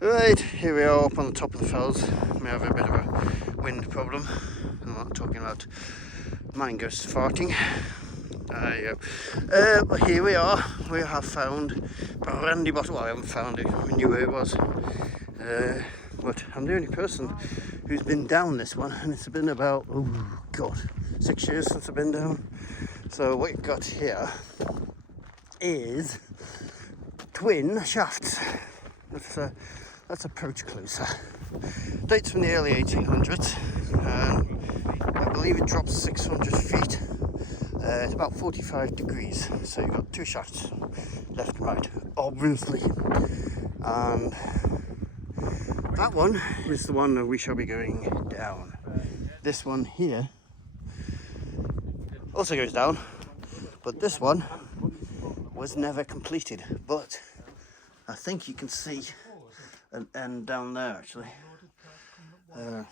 Right, here we are up on the top of the fells. We have a bit of a wind problem. I'm not talking about mine ghosts farting. But here we are. We have found Brandy Bottle. Well, I haven't found it. We knew where it was. But I'm the only person who's been down this one, and it's been about, 6 years since I've been down. So what you've got here is twin shafts. Let's approach closer. Dates from the early 1800s. I believe it drops 600 feet. It's about 45 degrees. So you've got two shafts, left and right, obviously. And that one is the one that we shall be going down. This one here also goes down, but this one was never completed. But I think you can see an end down there actually. Hang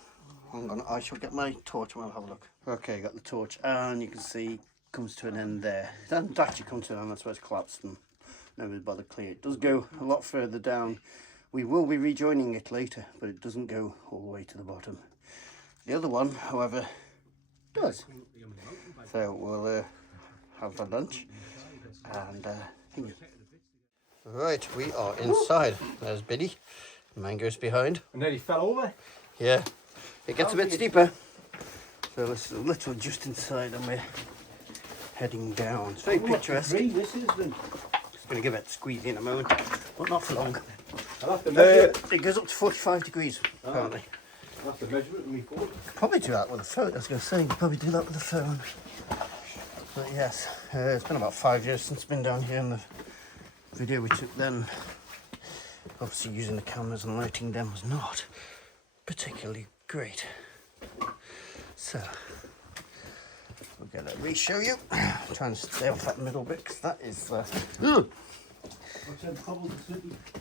on, I shall get my torch and we'll have a look. Okay, got the torch, and you can see it comes to an end there. It doesn't actually come to an end, that's where it's collapsed and nobody bothered clear. It does go a lot further down. We will be rejoining it later, but it doesn't go all the way to the bottom. The other one, however, does. So we'll have a lunch and right, we are inside. There's Biddy. Mango's behind. And then he fell over. Yeah, it gets a bit steeper. So let's literally just inside, and we're heading down. It's very picturesque. This is then. Just going to give it a squeeze in a moment, but not for long. I'll have to measure it. It goes up to 45 degrees apparently. I'll have to measure it when we go. Probably do that with a phone. I was going to say, you could probably do that with a phone. But yes, it's been about 5 years since I've been down here, and the video we took then, obviously using the cameras and lighting them, was not particularly great. So we'll get a re-show you. I'm trying to stay off that middle bit, because that is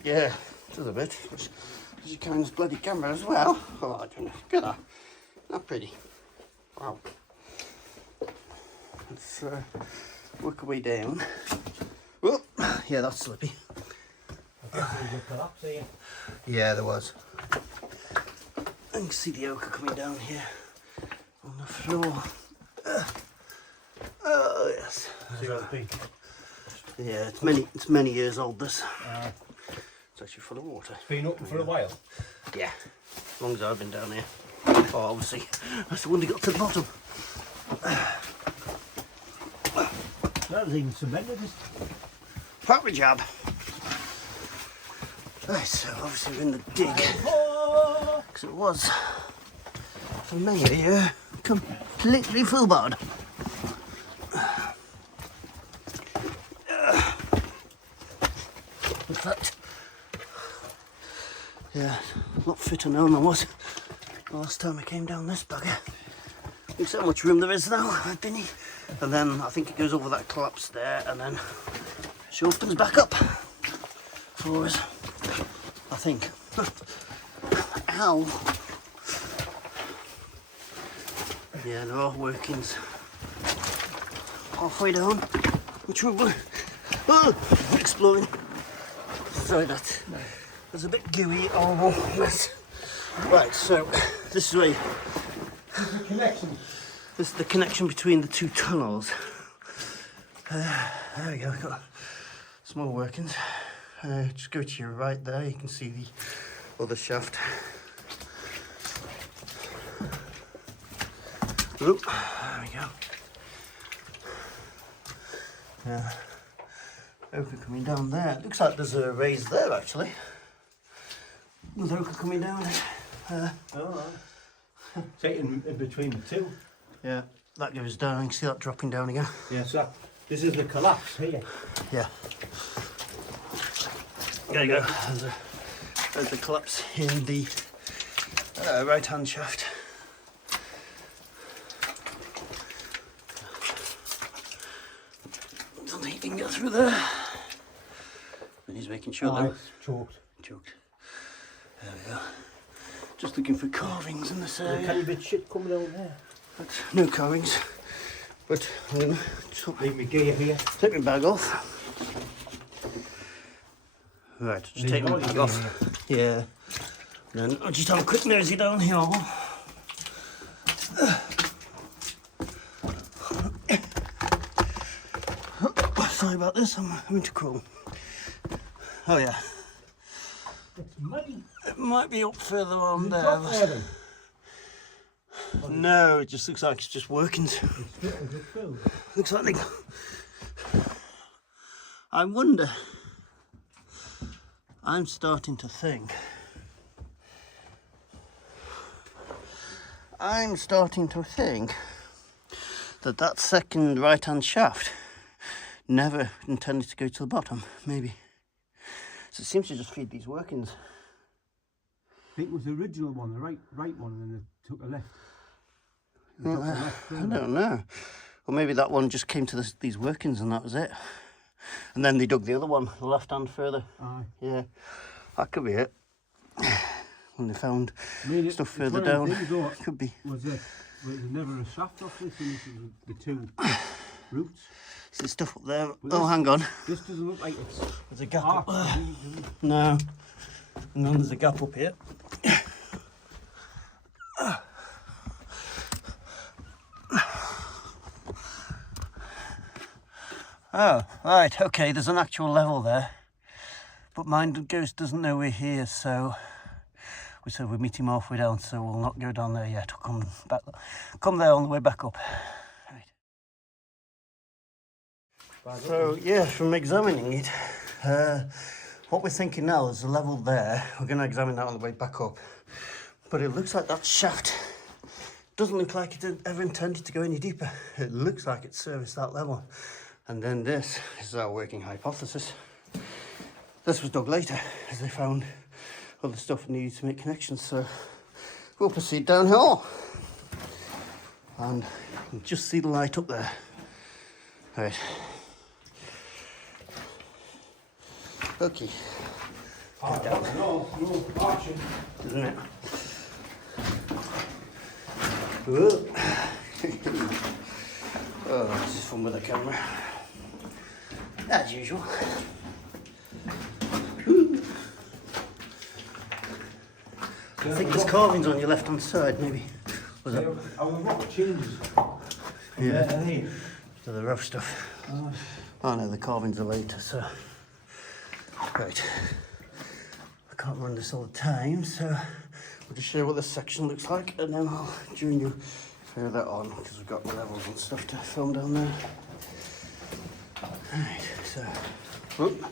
yeah, it is a bit. Because you're carrying this bloody camera as well. Oh, I don't know. Look at that. Not pretty. Wow. Let's work our way down. Oh, yeah, that's slippy. I guess there was a collapse here. Yeah, there was. And you can see the ochre coming down here on the floor. Oh yes. See what's big. Yeah, it's many years old. This. It's actually full of water. It's been open for a while. Yeah, as long as I've been down here. Oh, obviously, that's the one that got to the bottom. That was even cemented. Proper job. Right, so obviously we're in the dig. Because it was, for many a year, completely full-barred. In fact, yeah, a lot fitter now than I was the last time I came down this bugger. Look how much room there is now, I've been here. And then I think it goes over that collapse there, and then she opens back up for us, I think. Ow. Yeah, there are workings halfway down, which we're exploring. Sorry, that was a bit gooey, horrible mess. Right, so this is where this is the connection between the two tunnels. There we go, we've got small workings. Just go to your right there, you can see the other shaft. Oop, there we go. Yeah, ochre coming down there. It looks like there's a raise there actually. With ochre coming down. Taken in between the two. Yeah, that goes down. You can see that dropping down again. Yeah, so this is the collapse here. Yeah. There you go. There's the collapse in the right-hand shaft. Don't think you can get through there. And he's making sure that it's choked. Choked. There we go. Just looking for carvings in this area. Can you bit shit coming out there? But no carvings. But I'm gonna leave my gear here. Take my bag off. Right, just take my bag off. Yeah. Then I'll just have a quick nosy down here. Sorry about this, I'm having to crawl. Oh yeah. It's muddy. It might be up further on Is it there. drop there then? No, it just looks like it's just workings. Is it true? Looks like they... I wonder... I'm starting to think... that second right-hand shaft never intended to go to the bottom, maybe. So it seems to just feed these workings. I think it was the original one, the right one, and then they took a left. Well, I don't know. Or maybe that one just came to these workings and that was it. And then they dug the other one, the left hand further. Aye. Yeah, that could be it. When they found I mean, stuff it's further one of down, the things, though, could be. was never a shaft off this, and this is the two roots. Is there stuff up there? But Oh, this- hang on. This doesn't look like it's There's a gap arched, up there. does it? No. Hang on, there's a gap up here. Oh, right, okay, there's an actual level there. But mine doesn't know we're here, so we said we'd meet him halfway down, so we'll not go down there yet. We'll come there on the way back up. Right. So, yeah, from examining it, what we're thinking now is the level there. We're going to examine that on the way back up. But it looks like that shaft doesn't look like it ever intended to go any deeper. It looks like it serviced that level. And then this is our working hypothesis. This was dug later, as they found other stuff needed to make connections. So we'll proceed downhill. And you can just see the light up there. Right. Okay. No arching. Isn't it? Whoa. Oh, this is fun with the camera. As usual. I think there's carvings on your left hand side, maybe. Was it? Our rock changes. Yeah. To the rough stuff. Oh no, the carvings are later, so. Right. I can't run this all the time, so we'll just show you what this section looks like, and then I'll join you further on, because we've got levels and stuff to film down there. Right, so. Whoop.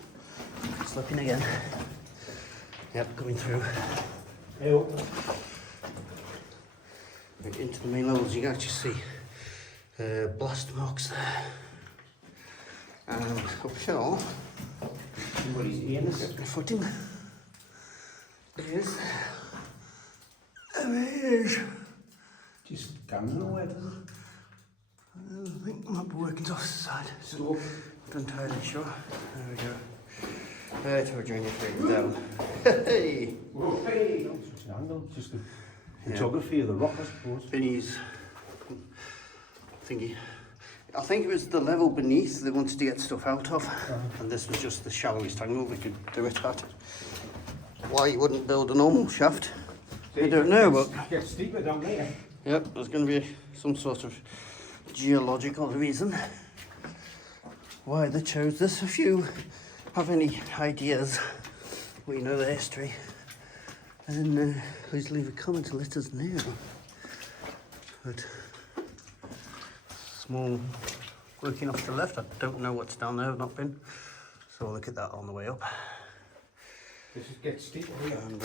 Slipping again. Yep, coming through. Ew. Right into the main levels, you can actually see blast marks there. And uphill, Somebody's anus. my footing is. There it is. Just going nowhere, does it? I think I might be working off the side. Slope. Not entirely sure. There we go. Right, we're joining it down. Hey! Whoa, hey! No, it's just an angle, just the photography of the rock, I suppose. Vinny's thingy. I think it was the level beneath they wanted to get stuff out of, and this was just the shallowest angle we could do it at. Why you wouldn't build a normal shaft, I don't know, but It gets steeper down there. yep, there's going to be some sort of geological reason why they chose this. If you have any ideas, we know the history, then please leave a comment to let us know. But small working off to the left, I don't know what's down there, I've not been, so we'll look at that on the way up. This gets steeper here. And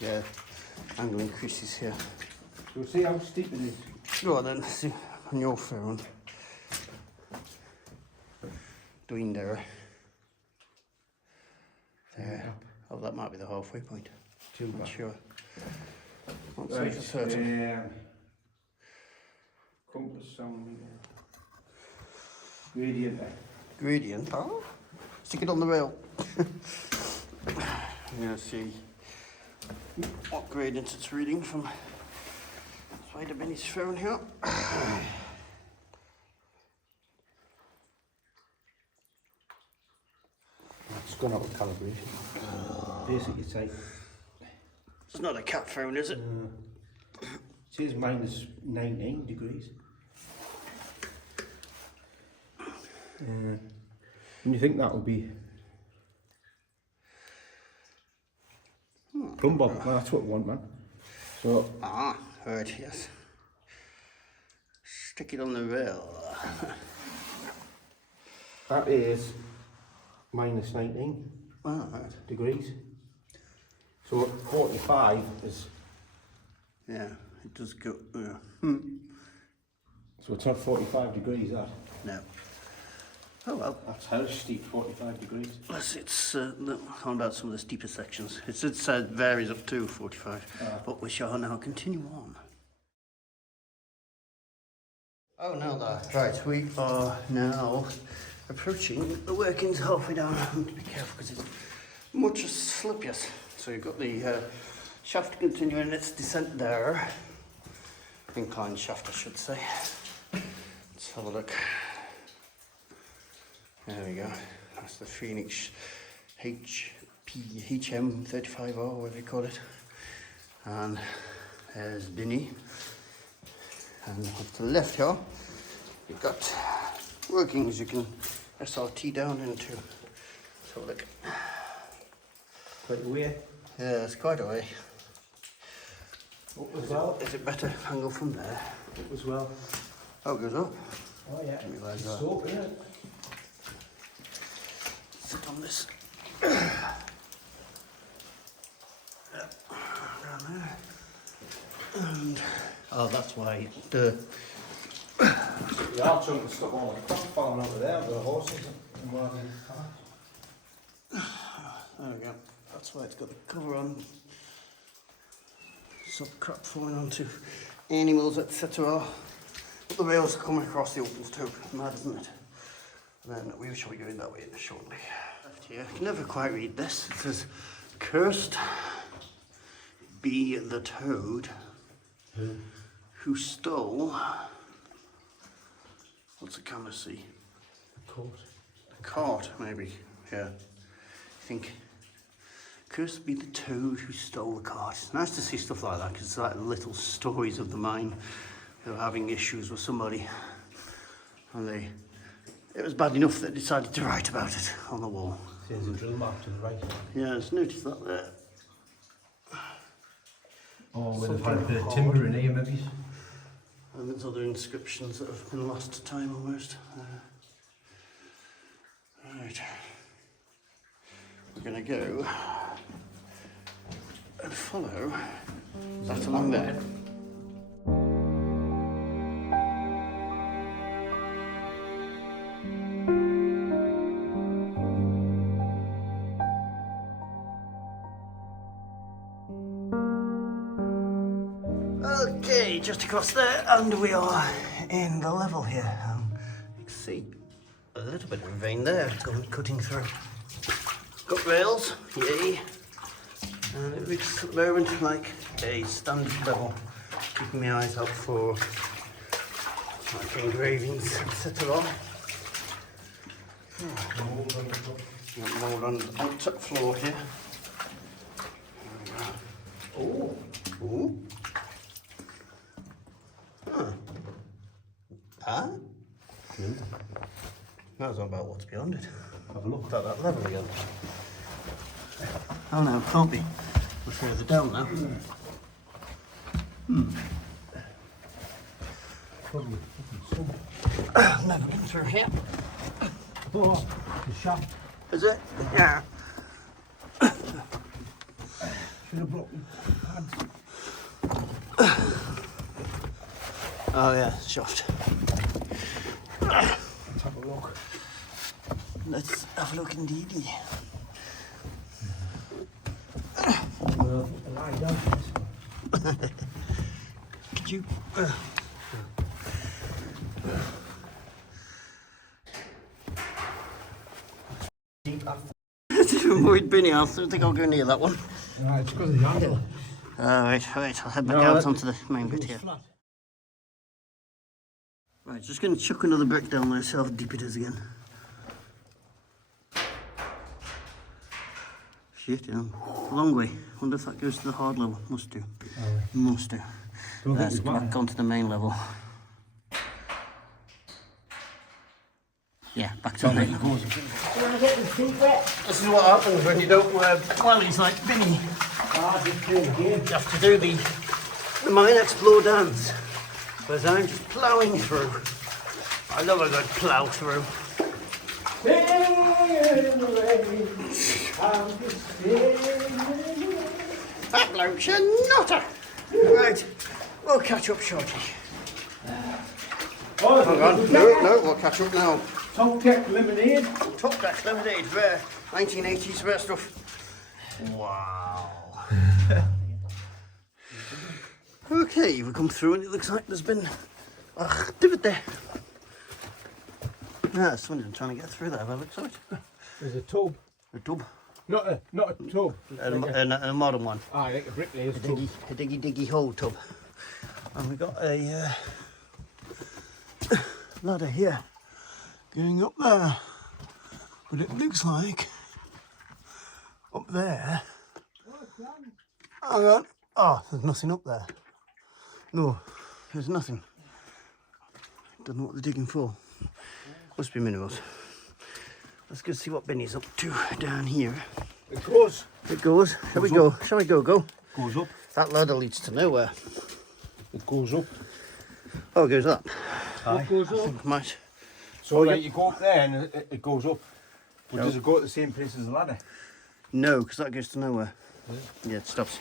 yeah, angle increases here. So see how steep it is. Go on then, see on your phone. Doing there. There. Oh, that might be the halfway point. Not sure. Not safe for certain. Compass sound. Gradient there. Gradient. Oh, stick it on the rail. I'm going to see what gradient it's reading from Spider Benny's phone here. That's gone out of calibration. Basically, it's like It's not a cat phone, is it? it says minus 19 degrees. And you think that would be plumb bob? Well, that's what we want, man. So Right, yes. Stick it on the rail. that is minus 19 Right. degrees. So 45 is, Yeah, it does go. so it's not 45 degrees, that. No. Oh well. That's how steep, 45 degrees. Plus, it's on about some of the steeper sections. It varies up to 45, but we shall now continue on. Oh, now that. Right, we are now approaching the workings halfway down. I have to be careful because it's much slippiest. So you've got the shaft continuing its descent there. Incline shaft, I should say. Let's have a look. There we go. That's the Phoenix HM35R, whatever you call it. And there's Binny. And off to the left here, you've got workings you can SRT down into. So look. Quite a way. Yeah, it's quite a way. Up as well. Is it better angle from there? Up as well. Oh, it goes up. Oh yeah. Give me like It's that. so up, isn't it? Sit on this. Yeah, down there. And that's why the We are trying to stop all the crop falling over there, the horses and where they there we go. That's why it's got the cover on. Some crap falling onto animals, etc. But the rails are coming across the opens too. Mad, isn't it? And then we'll show you in that way shortly. Left here, I can never quite read this. It says, "Cursed be the toad who stole." What's the camera see? course. The cart, maybe. Yeah. I think. Cursed be the toad who stole the cart. It's nice to see stuff like that because it's like little stories of the mine who are having issues with somebody, and it was bad enough that they decided to write about it on the wall. There's a drill mark to the right. Yeah, I've noticed that there. Oh, where they've had a bit of timber in here, maybe. And there's other inscriptions that have been lost to time almost. Right. We're going to go and follow that along there. Okay, just across there, and we are in the level here. You can see a little bit of a vein there cutting through. Got rails, yay, and it looks at the moment like a standard level. Keeping my eyes out for like engravings, etc. Got mould on the top floor here. Oh, oh. Huh? That's not about what's beyond it. Have a look. At that level again. Oh no, can't be. We're further down now. Probably some. I've never been through here. Oh, the shaft. Is it? Yeah. Should have brought me pads. Oh yeah, shaft. Let's have a look. Let's have a look indeed. Well, lie down for this one. Could you? Deep after. We'd been here. I don't think I'll go near that one. Right, it's because of the handle. Right, I'll head back out onto the main bit here. Flat. Right, just going to chuck another brick down there, see how deep it is again. Shit, yeah. Long way. Wonder if that goes to the hard level. Must do. Must do. Let's go back onto the main level. Yeah, back to the main level. This is what happens when you don't wear wellies like Vinny. You have to do the mine explore dance. Whereas I'm just ploughing through. I love a good plough through. That bloke's a nutter. Right, we'll catch up shortly. Oh, Hang on, no, we'll catch up now. Top Deck Lemonade. Top Deck Lemonade, rare, 1980s rare stuff. Wow. Okay, we've come through and it looks like there's been a divot there. Ah, someone's trying to get through there, by the looks of it. There's a tub. A tub. Not a tub. A modern one. Ah, like a bricklayer's A tub. diggy hole tub. And we've got a ladder here going up there. But it looks like up there. Hang on. Oh, there's nothing up there. No, there's nothing. Don't know what they're digging for. Must be minerals. Let's go see what Benny's up to down here. It goes. It goes. Shall we go? Shall we go? Go. Goes up. That ladder leads to nowhere. It goes up. Oh, it goes up. It goes I up. think it might. So like you go up there and it goes up. But does it go at the same place as the ladder? No, because that goes to nowhere. Yeah, it stops.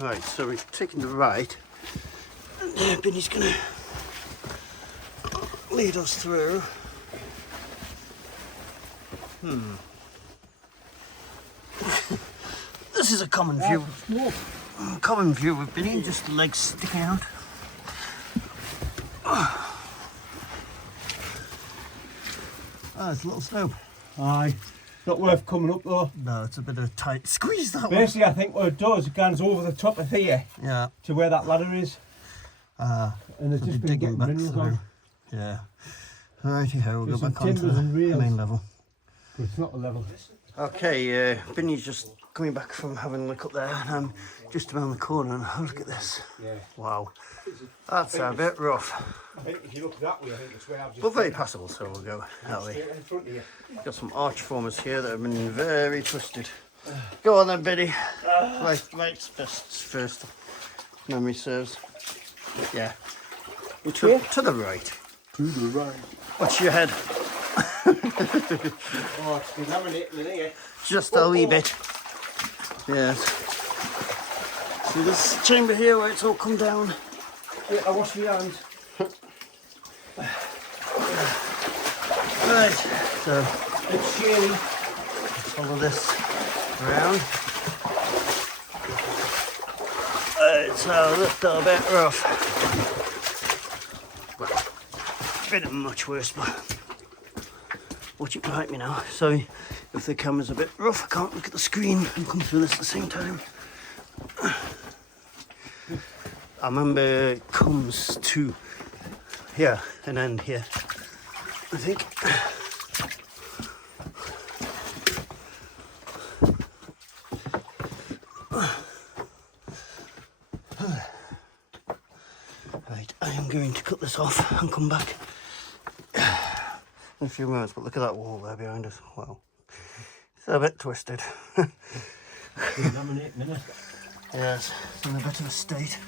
Right, so we've taken the right. And Benny's going to lead us through. This is a common view. Common view with Benny, just legs sticking out. It's a little slope. Aye. Not worth coming up though. No, it's a bit of a tight squeeze, that one. Basically, I think what it does, it goes over the top of here Yeah. to where that ladder is. And it's So just they're been digging getting back minerals through. on. Yeah. Righty ho, we'll There's go some back onto timbers the and rails. main level. But it's not a level. Okay, Benny's just coming back from having a look up there, and I'm just around the corner, and oh, look at this. Yeah. Wow. That's a bit rough, I think if you look that way, I think it's where I've just but very passable, so we'll go that way. straight in front of you. Got some arch formers here that have been very twisted. Go on then, Benny. Right's best first. Memory serves. Yeah. To the right. To the right. Watch your head. Oh, it's been laminating in here. Just a wee bit. Yes. See this chamber here where it's all come down? Wait, I wash my hands. Right, so It's shady. follow this around. So that's a bit rough. Well, bit much worse, but watch it behind me now. Sorry if the camera's a bit rough, I can't look at the screen and come through this at the same time. I remember it comes to here, an end here, I think. Right, I am going to cut this off and come back in a few moments, but look at that wall there behind us. Wow, it's a bit twisted. Laminating in it. Yes, it's in a bit of a state.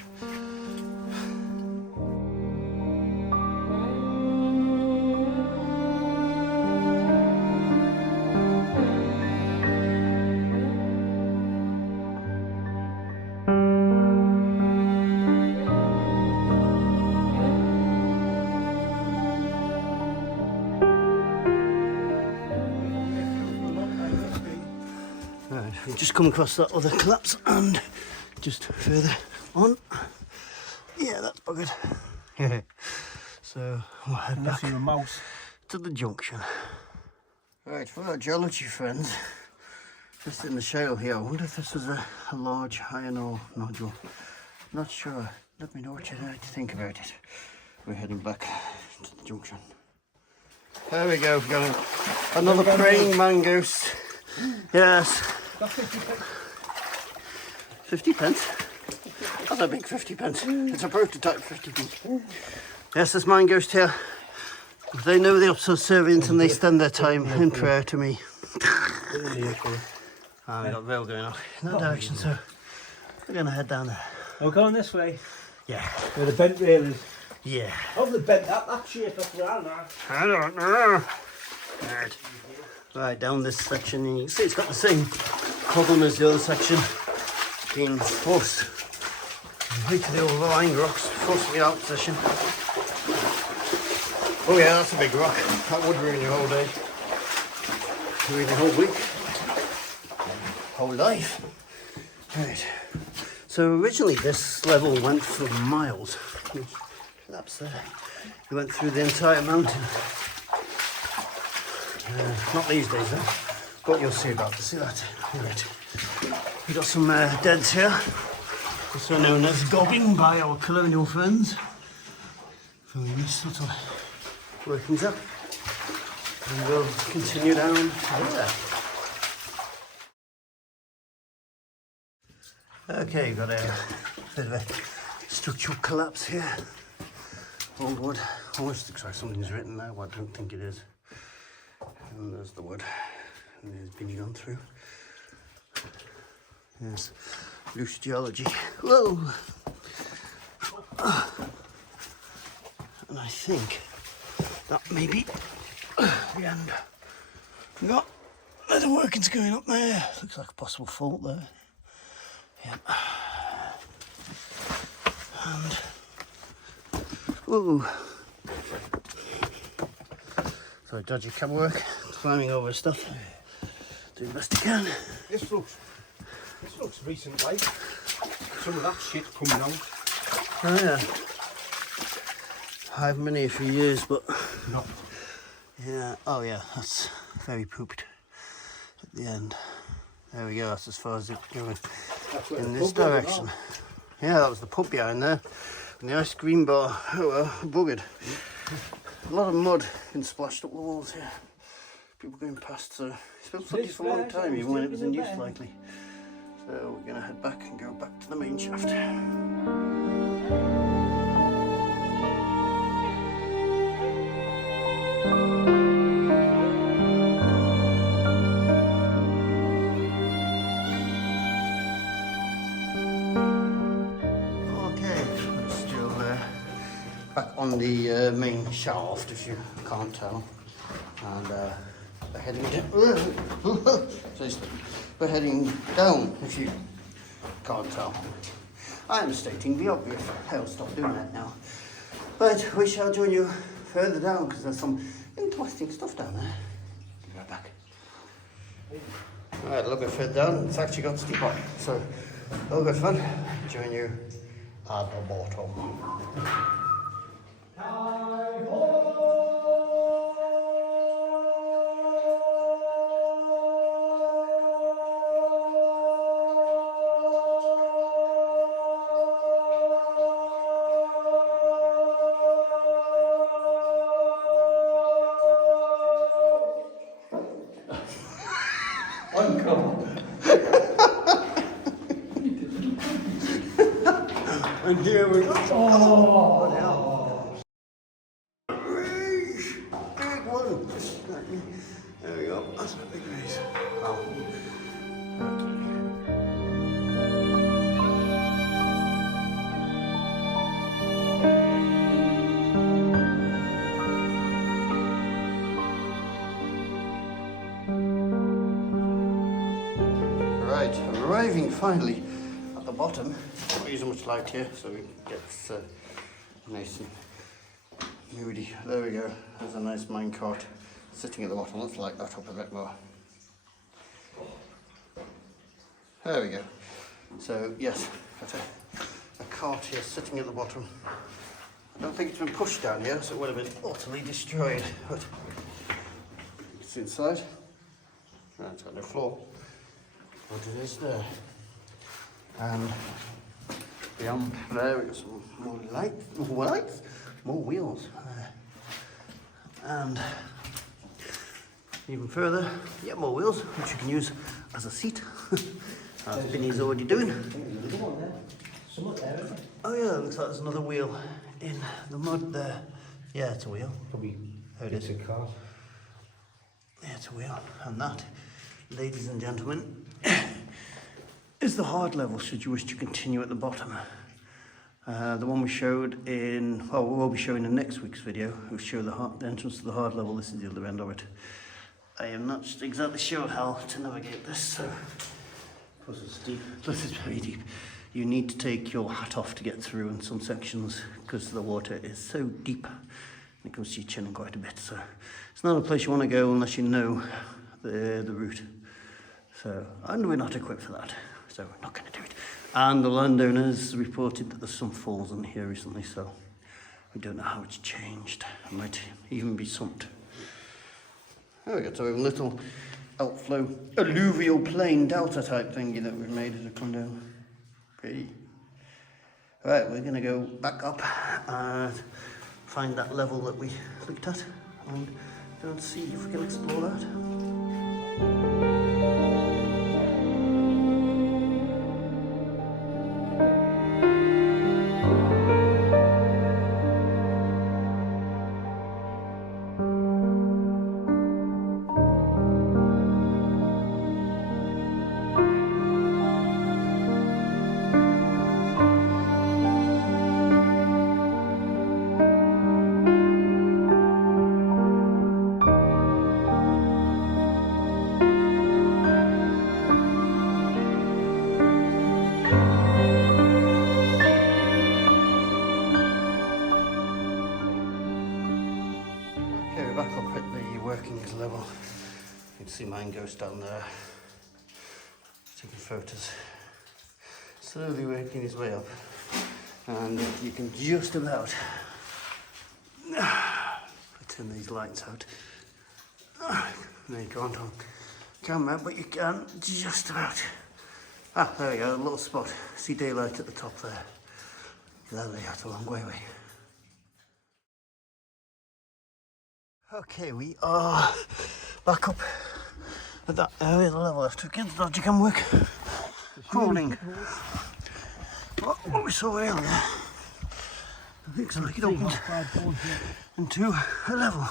Right, we've just come across that other collapse and just further on. Yeah, that's buggered. So we'll head Unless back you're a mouse. to the junction. Right, for our geology friends, just in the shale here, I wonder if this was a large iron ore nodule. Not sure. Let me know what you think about it. We're heading back to the junction. There we go. We've got another praying mangoes. Yes. That's 50 pence. 50 pence? That's a big 50 pence. It's a prototype 50 pence. Yes, there's mangoes here. They know they're subservient and they spend their time in prayer to me. Ah, we got rail going off in that direction, so we're going to head down there. We're going this way. Yeah. Where the bent rail is. Yeah. Oh, the bent that shape up around that. I don't know. Right, down this section, and you can see it's got the same problem as the other section, being forced right to the overlying rocks, forcing the out position. Oh yeah, that's a big rock. That would ruin your whole day. Ruin your whole week. Whole life. Right. So originally this level went for miles. Collapse there. We went through the entire mountain. Not these days though, but you'll see about to see that. Right. We've got some deads here, also known as gobbing by our colonial friends. From the subtle workings up. And we'll continue down there. Okay, we've got a bit of a structural collapse here. Old wood, almost looks like something's written there, but I don't think it is. And there's the wood, and it's been gone through. Yes, loose geology. Whoa! And I think that may be the end. We got other workings going up there. Looks like a possible fault there. Yep. And whoa! So dodgy cab work, climbing over stuff, do the best I can. This looks recent, like some of that shit coming out. Oh yeah. I haven't been here for years, but No. yeah. Oh yeah, that's very pooped at the end. There we go. That's as far as it's going in this direction. Yeah, that was the pub behind there, and the ice cream bar. Oh well, buggered. A lot of mud been splashed up the walls here. People going past, so it's been flooded for a long time, even when it was in use likely. So we're going to head back and go back to the main shaft. Okay, I'm still back on the main shaft, if you can't tell, and we're heading down. We're heading down, if you can't tell. I'm stating the obvious. I'll stop doing that now. But we shall join you further down because there's some interesting stuff down there. Be right back. Alright, a little bit further down, it's actually got steeper. So, all good fun. Join you at the bottom. And here we go. Oh, big one. There we go. That's a big race. Oh. Right, I'm arriving finally at the bottom. Not using much light here, so we get nice and moody. There we go. There's a nice minecart sitting at the bottom. Let's light that up a bit more. There we go. So yes, got a cart here sitting at the bottom. I don't think it's been pushed down here, so it would have been utterly destroyed. But it's inside. Right, it's got no floor. But it is there. And beyond there we've got some more lights, more wheels. And even further, yet more wheels, which you can use as a seat. As Binny's already doing. Oh yeah, it looks like there's another wheel in the mud there. Yeah, it's a wheel. Probably There it is. a car. Yeah, it's a wheel. And that, ladies and gentlemen, is the hard level should you wish to continue at the bottom. The one we showed in, well, we will be showing in next week's video. We'll show the entrance to the hard level. This is the other end of it. I am not exactly sure how to navigate this, so. Plus it's steep. Plus it's very deep. You need to take your hat off to get through in some sections because the water is so deep. It goes to your chin quite a bit, so it's not a place you want to go unless you know the route. So, and we're not equipped for that, so we're not going to do it. And the landowners reported that there's some falls in here recently, so we don't know how it's changed. It might even be sumped. Oh, we got to have a little outflow alluvial plain delta type thingy that we've made as we come down. Pretty. Right, we're going to go back up and find that level that we looked at and go and see if we can explore that. Back up at the workings level. You can see mine goes down there. Taking photos. Slowly working his way up. And you can just about turn these lights out. No, you can't on camera, but you can just about. Ah, there we go, a little spot. See daylight at the top there. Lovely, that's a long way away. Okay, we are back up at that area of the level after again the dodgy cam work. Crawling. What we saw earlier, I think so, like it opened into a level.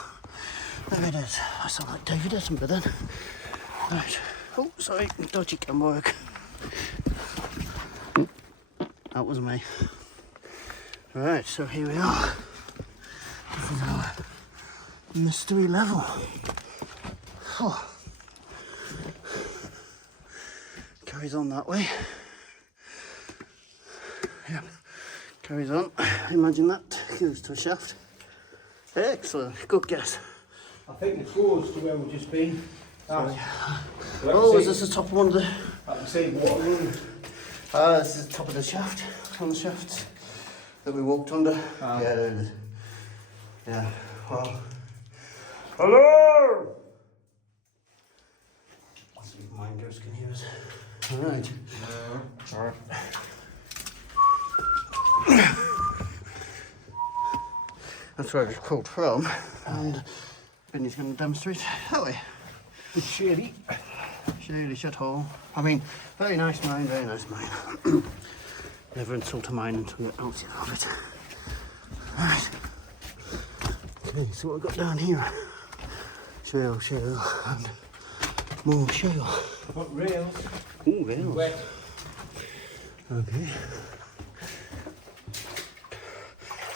There it is. I sound like David Attenborough then. Right. Oh, sorry, dodgy cam work. That was me. Right, so here we are. This is our mystery level. Oh. Carries on that way. Yep, carries on. Imagine that goes to a shaft. Excellent, good guess. I think it goes to where we've just been. Oh, is this the top of one of the... I can see water running. This is the top of the shaft. One of the shafts that we walked under. Yeah, there it is. Yeah, well... Hello! Let's see if mine ghost can hear us. Alright. Alright. That's where it's called from, and Benny's going to demonstrate that way. It's shady. Shady shithole. I mean, very nice mine, very nice mine. Never insult a mine until you're out of it. Right. Okay, so what we've got down here. Shale, shale, and more shale. Got rails. Ooh, rails. Wet. Okay.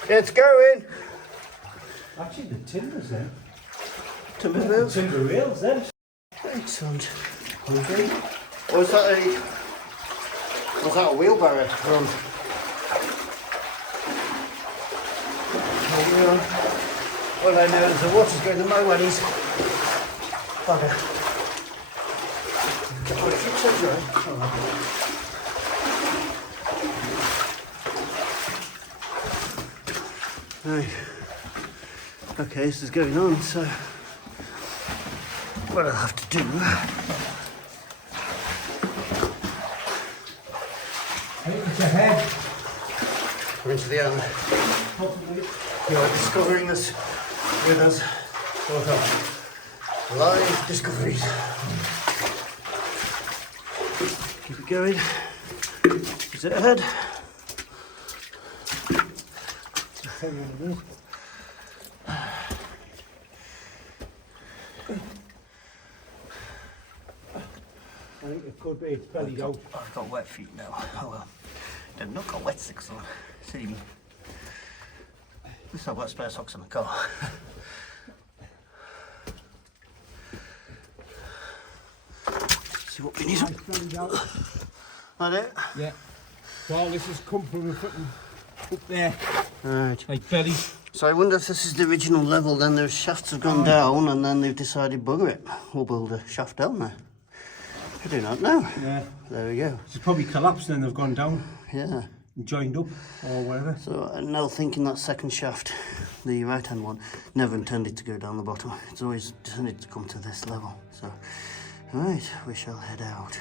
It's going! Actually, the timber's there. Timber rails? Timber rails then. Excellent. Okay. Was that a wheelbarrow run? Well, I know the water's going to my wellies. Bugger. Oh, if you touch it. Right. Okay, this is going on, so what I'll have to do. It's ahead. We're into the end. You're discovering this with us. Live discoveries. Keep it going. Is it ahead? I think it could be, it's bellied out. I've got wet feet now. Oh well. Did not got wet socks on. See me. At least I've got spare socks in the car. See what we need. Nice bellied out. That it? Yeah. So all this has come from the foot up there, Right. like belly. So I wonder if this is the original level, then the shafts have gone down and then they've decided bugger it. We'll build a shaft down there. I do not know. Yeah. There we go. It's probably collapsed and they've gone down Yeah. and joined up or whatever. So I'm now thinking that second shaft, the right hand one, never intended to go down the bottom. It's always intended to come to this level. So, right, we shall head out.